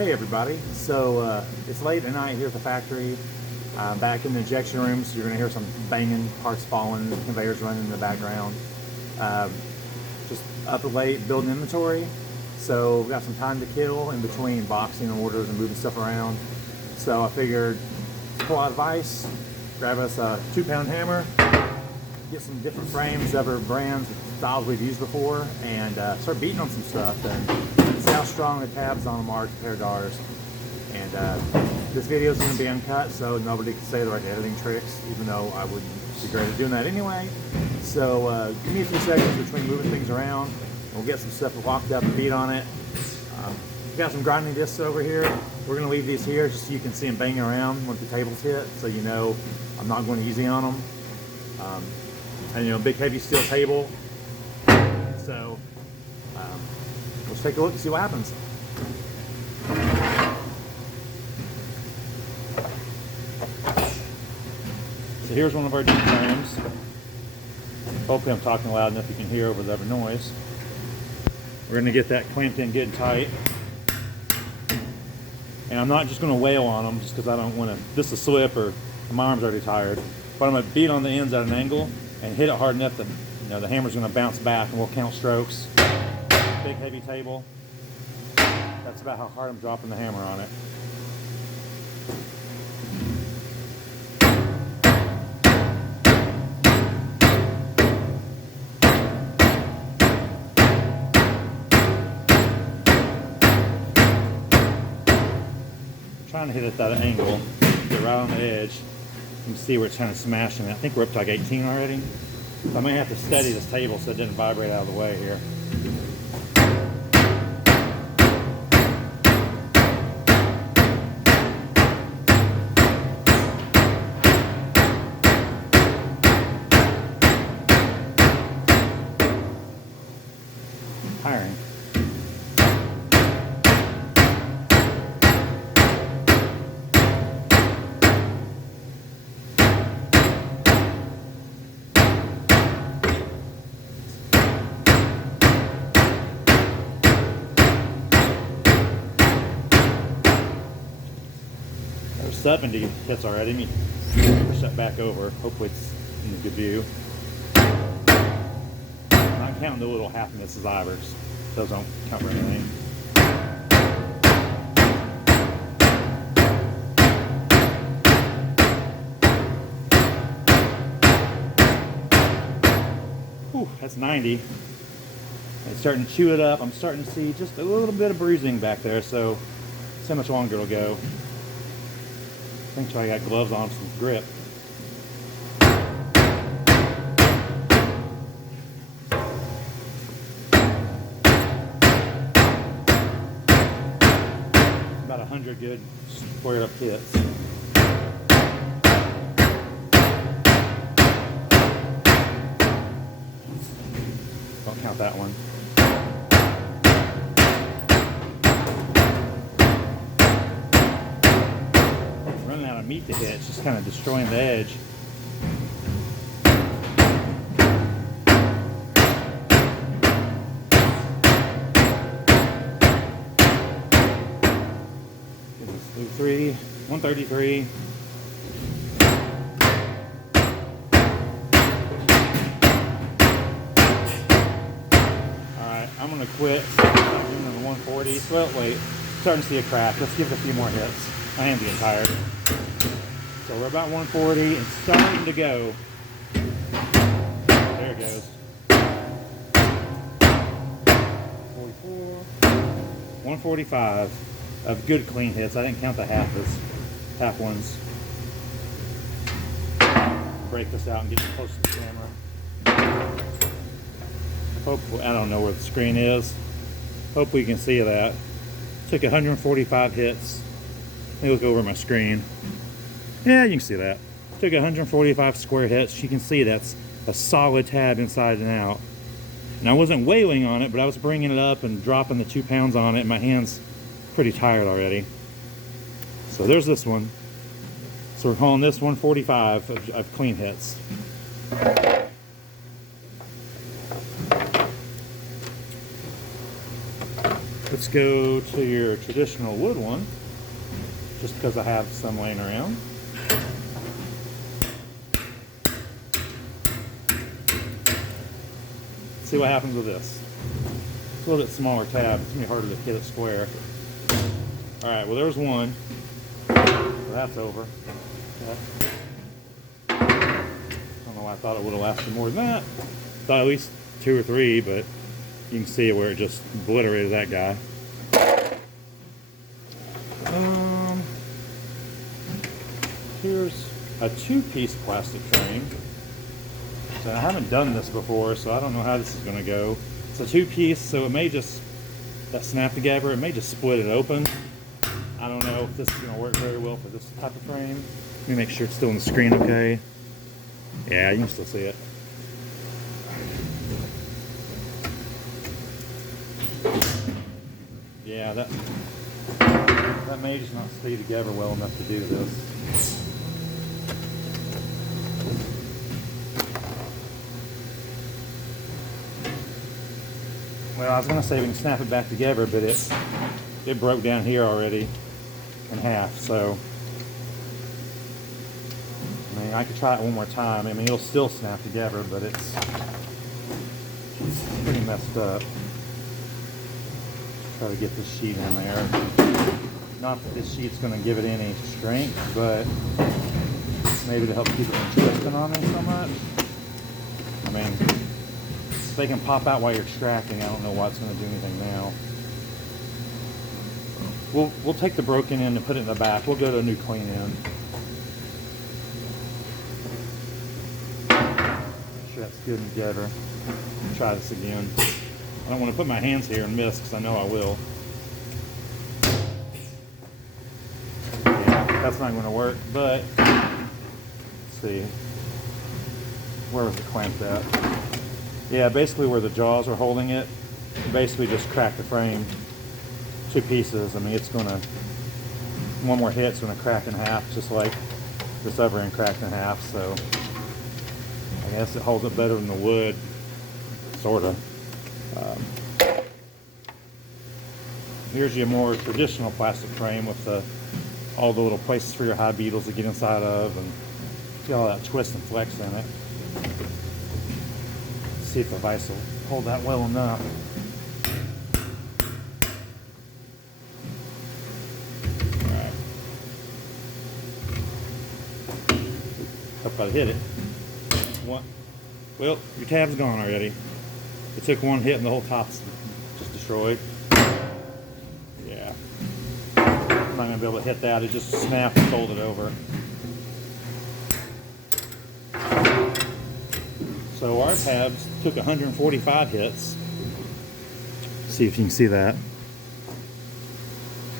Okay, everybody. So it's late at night here at the factory. Back in the injection room, so you're going to hear some banging, parts falling, conveyors running in the background. Just up late building inventory. So we've got some time to kill in between boxing orders and moving stuff around. So I figured pull out advice, grab us a 2-pound hammer, get some different frames, other brands, styles we've used before, and start beating on some stuff and see how strong the tabs on them are compared to ours. And this video is going to be uncut, so nobody can say the right editing tricks, even though I would be great at doing that anyway. So give me a few seconds between moving things around, and we'll get some stuff walked up and beat on it. We've got some grinding discs over here. We're going to leave these here just so you can see them banging around when the tables hit, so you know I'm not going easy on them. And you know, big heavy steel table. So let's take a look and see what happens. So here's one of our deep frames. Hopefully I'm talking loud enough you can hear over the other noise. We're going to get that clamped in good and tight. And I'm not just going to wail on them just because I don't want this to slip or my arm's already tired. But I'm going to beat on the ends at an angle and hit it hard enough that the hammer's going to bounce back, and we'll count strokes. Big heavy table. That's about how hard I'm dropping the hammer on it. Trying to hit it at that angle, get right on the edge. You can see where it's kind of smashing it. I think we're up to like 18 already. So I may have to steady this table so it doesn't vibrate out of the way here. Tiring. There's 70 hits already. Let me push that back over. Hopefully it's in a good view. I'm not counting the little half misses either. Those don't count for anything. Whew, that's 90. It's starting to chew it up. I'm starting to see just a little bit of bruising back there, so see how much longer it'll go. I think I got gloves on, some grip. About 100 good squared up hits. Don't count that one. Running out of meat to hit, it's just kind of destroying the edge. Three, 133. Alright, I'm gonna quit. I'm doing the 140. Well, wait, starting to see a crack. Let's give it a few more hits. I am getting tired. So we're about 140 and starting to go. There it goes. 44. 145 of good clean hits. I didn't count the half ones. Break this out and get close to the camera. Hopefully, I don't know where the screen is. Hopefully you can see that. Took 145 hits. Let me look over my screen. Yeah, you can see that. Took 145 square hits. You can see that's a solid tab inside and out. And I wasn't wailing on it, but I was bringing it up and dropping the 2 pounds on it. And my hand's pretty tired already. So there's this one. So we're calling this 145 of clean hits. let's go to your traditional wood one, just because I have some laying around. See what happens with this. It's a little bit smaller tab. It's gonna be harder to hit it square. All right, well there's one. So that's over. I don't know why I thought it would have lasted more than that. Thought at least 2 or 3, but you can see where it just obliterated that guy. Here's a 2-piece plastic frame. So I haven't done this before, so I don't know how this is going to go. It's a 2-piece, so it may just, that snap together, it may just split it open. I don't know if this is going to work very well for this type of frame. Let me make sure it's still on the screen okay. Yeah, you can still see it. Yeah, that may just not stay together well enough to do this. Well, I was going to say we can snap it back together, but it broke down here already in half, so I mean, I could try it one more time. I mean, it'll still snap together, but it's pretty messed up. Try to get this sheet in there. Not that this sheet's going to give it any strength, but maybe to help keep it from twisting on me so much. I mean, they can pop out while you're extracting. I don't know why it's going to do anything now. We'll take the broken end and put it in the back. We'll go to a new clean end. Make sure that's good and together. Try this again. I don't want to put my hands here and miss because I know I will. Yeah, that's not going to work, but let's see. Where was it clamped at? Yeah, basically where the jaws are holding it, basically just crack the frame 2 pieces. I mean, it's going to, one more hit's going to crack in half, just like this other end cracked in half, so I guess it holds it better than the wood, sort of. Here's your more traditional plastic frame with all the little places for your high beetles to get inside of, and see all that twist and flex in it. See if the vise will hold that well enough. Alright. Hope I hit it. One. Well, your tab's gone already. It took one hit and the whole top's just destroyed. Yeah. I'm not going to be able to hit that. It just snapped and folded over. So our tabs took 145 hits. See if you can see that.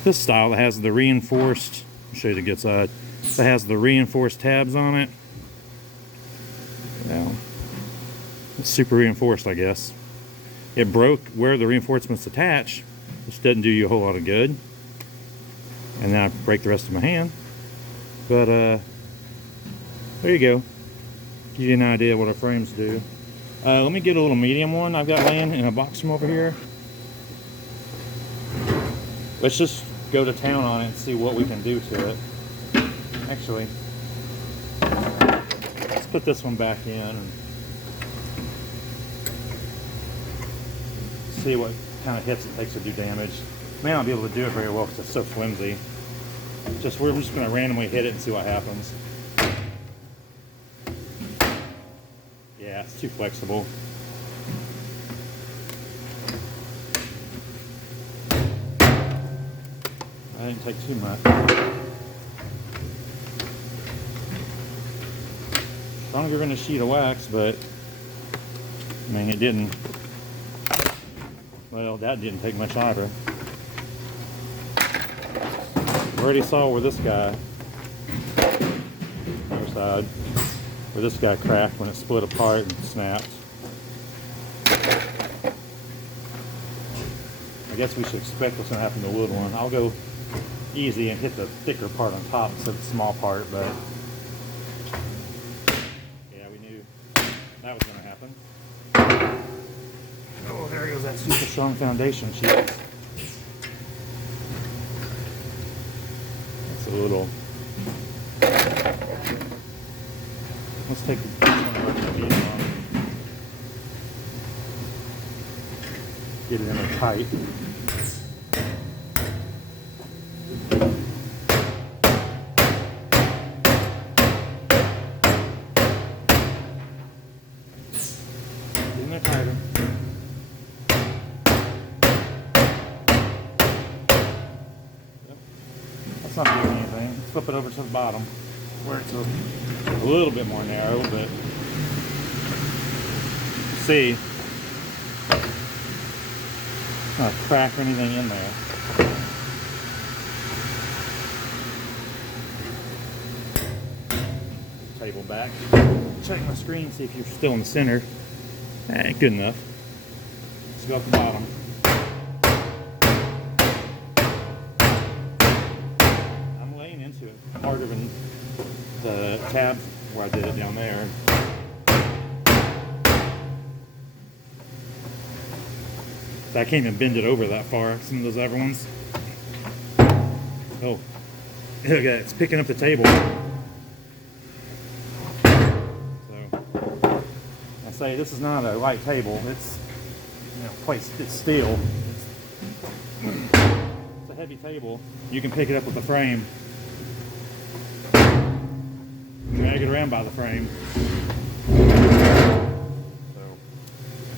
This style that has the reinforced, I'll show you the good side, that has the reinforced tabs on it. Now, it's super reinforced, I guess. It broke where the reinforcements attach, which doesn't do you a whole lot of good. And then I break the rest of my hand. But there you go. Give you an idea what our frames do. Let me get a little medium one I've got laying in a box from over here. Let's just go to town on it and see what we can do to it. Actually, let's put this one back in and see what kind of hits it takes to do damage. May not be able to do it very well because it's so flimsy. We're just going to randomly hit it and see what happens. Yeah, it's too flexible. That didn't take too much. Stronger than a sheet of wax, but I mean, it didn't. Well, that didn't take much either. We already saw where this guy, other side, where this guy cracked when it split apart and snapped. I guess we should expect what's going to happen to the wood one. I'll go easy and hit the thicker part on top instead of the small part, but yeah, we knew that was going to happen. Oh, there goes that super strong foundation sheet. little. Let's take the bead on. Get it in there tight. Get in there tighter. That's not doing anything. Let's flip it over to the bottom where it's a little bit more narrow, but see, not a crack or anything in there. Table back. Check my screen, see if you're still in the center. Good enough. Let's go up the bottom. I'm laying into it harder than the tab where I did it down there. So I can't even bend it over that far, some of those other ones. Oh, look at it, it's picking up the table. So, I say this is not a light table, it's, you know, it's steel. It's a heavy table. You can pick it up with the frame. Drag it around by the frame.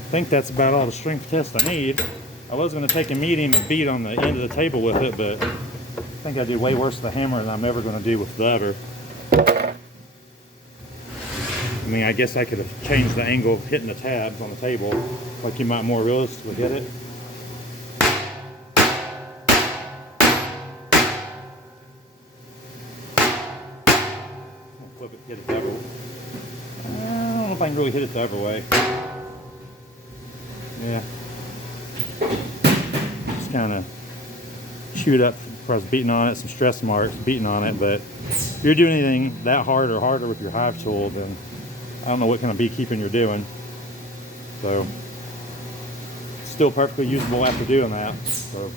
I think that's about all the strength test I need. I was going to take a medium and beat on the end of the table with it, but I think I did way worse with the hammer than I'm ever going to do with the other. I mean, I guess I could have changed the angle of hitting the tabs on the table, like you might more realistically hit it. Flip it, hit it the other way. I don't know if I can really hit it the other way. Yeah, just kind of chewed up as I was beating on it, some stress marks beating on it, but if you're doing anything that hard or harder with your hive tool, then I don't know what kind of beekeeping you're doing. So, still perfectly usable after doing that. So,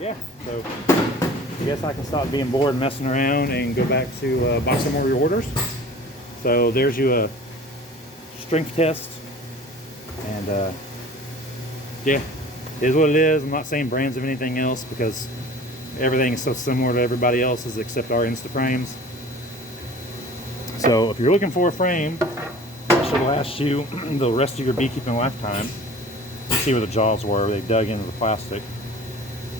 yeah, so I guess I can stop being bored and messing around and go back to buy some more of your orders. So there's you a strength test. And yeah, it is what it is. I'm not saying brands of anything else because everything is so similar to everybody else's except our Instaframes. So if you're looking for a frame that should last you the rest of your beekeeping lifetime, see where the jaws were, they dug into the plastic.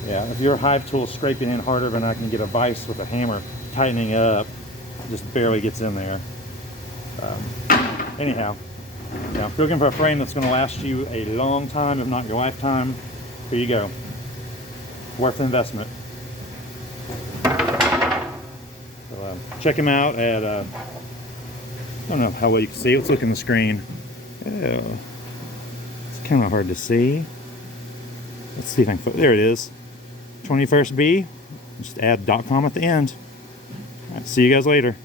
Yeah, if your hive tool is scraping in harder than I can get a vise with a hammer tightening it up, it just barely gets in there. Anyhow. Now, if you're looking for a frame that's going to last you a long time, if not your lifetime, here you go. Worth the investment. So, check them out at, I don't know how well you can see. Let's look in the screen. It's kind of hard to see. Let's see if I can, there it is. 21st Bee. Just add .com at the end. All right, see you guys later.